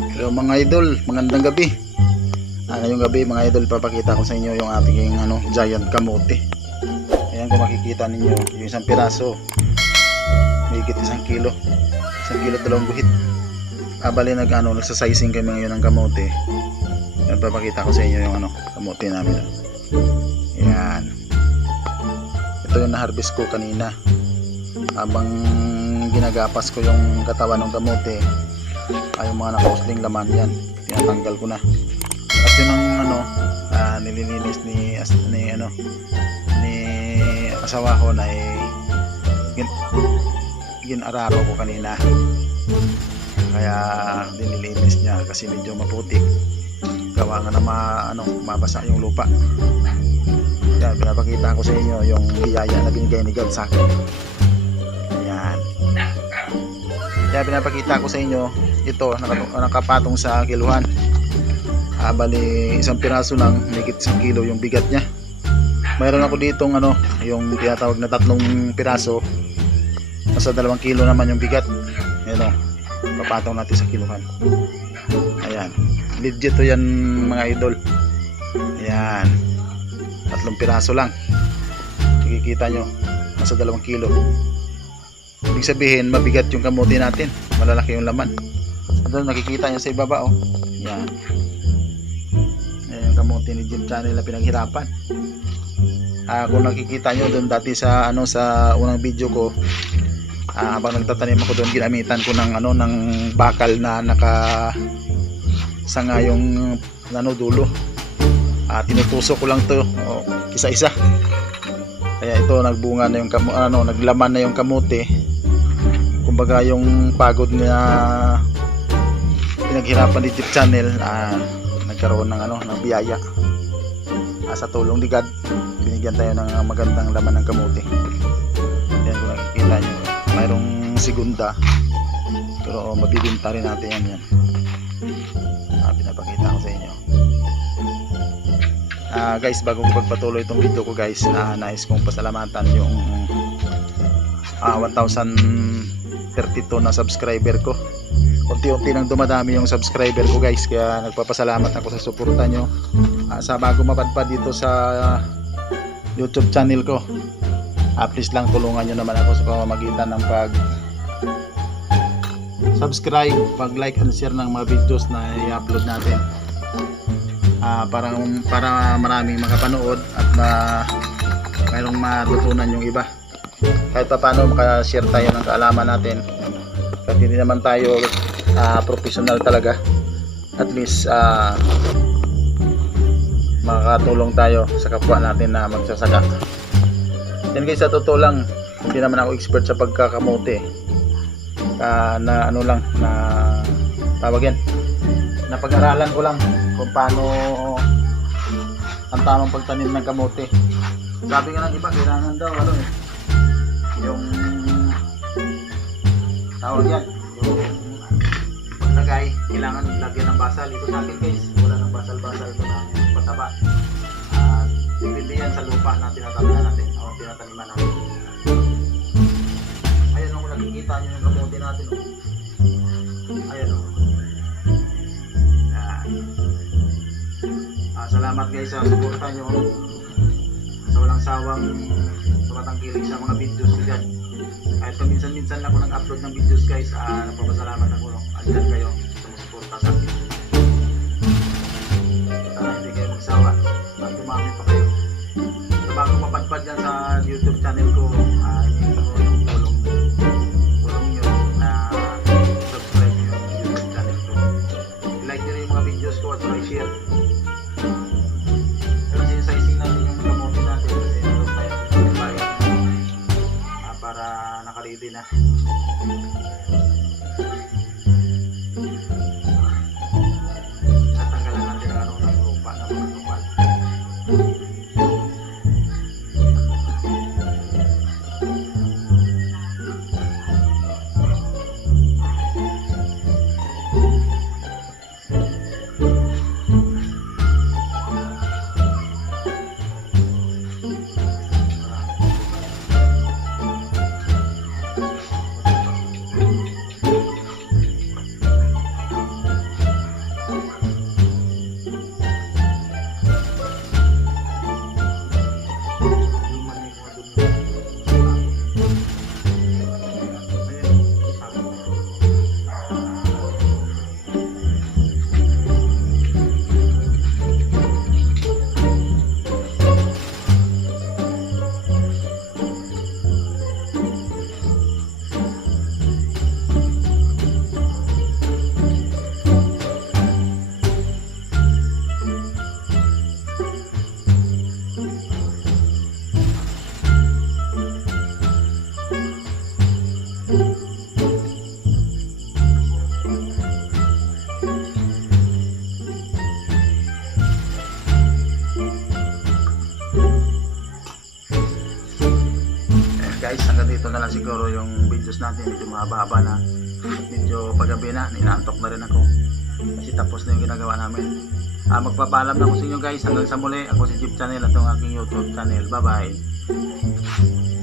Hello mga idol, magandang gabi. Ngayong gabi mga idol, papakita ko sa inyo yung ating giant kamote. Ayan, kung makikita ninyo yung isang piraso, higit 1 kilo, 1 kilo 2 guhit. Bali nagsasizing kami ngayon ng kamote. Ayan, papakita ko sa inyo yung kamote namin. Ayan, ito yung na-harvest ko kanina. Habang ginagapas ko yung katawan ng kamote, ay yung mga nakausling laman yan, tinatanggal ko na. At yun ang nililinis ni asawa ko na ginararo ko kanina, kaya nililinis niya kasi medyo maputik, gawa nga na mabasa yung lupa. Yan, pinapakita ko sa inyo yung biyaya na binigay ni God sa akin. Ayan, kaya pinapakita ko sa inyo ito, nakapatong sa kiluhan. Bali isang piraso lang, higit 1 kilo yung bigat niya. Mayroon ako ditong yung tinatawag na 3 piraso, nasa 2 kilo naman yung bigat. Ayan, papatong natin sa kiluhan. Ayan, legit to yan mga idol. Ayan, 3 piraso lang, nakikita nyo, nasa 2 kilo. Ibig sabihin mabigat yung kamote natin, malalaki yung laman. Doon nakikita nyo sa ibaba, oh. Yan, yung kamote ni Jim Channel na pinaghirapan. Kung nakikita nyo doon dati sa sa unang video ko, habang nagtatanim ako doon, ginamitan ko ng bakal na sanga yung dulo. Tinutusok ko lang to, isa-isa. Kaya ito nagbunga na yung naglaman na yung kamote. Kumbaga yung pagod na pinaghirapan ni Jeep Channel, nagkaroon ng biyaya. Sa tulong ni God, binigyan tayo ng magandang laman ng kamote. Yan, kung nakikita nyo, mayroong segunda, pero mabibinta rin natin yan. Pinapakita ko sa inyo. Guys, bago ko pagpatuloy itong video ko guys, nais kong pasalamatan yung 1,032 na subscriber ko. Unti-unti nang dumadami yung subscriber ko guys, kaya nagpapasalamat ako sa suporta nyo. Sa bago mapadpad dito sa YouTube channel ko, please lang tulungan nyo naman ako sa pamamagitan ng subscribe, pag-like and share ng mga videos na i-upload natin, para maraming makapanood at mayroong matutunan yung iba. Kahit pa paano makashare tayo ng kaalaman natin, kahit hindi naman tayo professional talaga, at least makakatulong tayo sa kapwa natin na magsasaka. Yan guys, sa totoo lang, hindi naman ako expert sa pagkakamote. Na tawag yan, napag-aralan ko lang kung paano ang tamang pagtanim ng kamote. Sabi nga ng iba, kailangan daw yung tawag yan, yung paglagay, kailangan lagyan ng basal. Ito sa akin guys, wala ng basal-basal, ito na pataba. Depende yan sa lupa na tinataniman natin o tinataniman natin. Ayan, kung nakikita nyo yung kamote natin, ayan, salamat guys sa suporta nyo, sa walang sawang tumatangkilik sa mga videos ko dyan. Kahit paminsan-minsan lang ako nag-upload ng videos guys, nagpapasalamat ako. Andyan kayo sumusuporta sa akin. Sana hindi kayo magsawa at dumami pa kayo. So bago mapadpad dyan sa YouTube channel ko, hindi ko yung tulong nyo na subscribe nyo yung YouTube channel ko. I-like nyo rin yung mga videos ko at i-share. Pero sinisizing natin yung kamote natin kasi meron tayong bayad para nakaredy na. siguro yung videos natin medyo mahaba-haba na, medyo paggabi na, ninaantok na rin ako kasi tapos na yung ginagawa namin. Magpapaalam na ako sa inyo guys, hanggang sa muli. Ako si Jeep Channel at ang aking YouTube channel. Bye bye.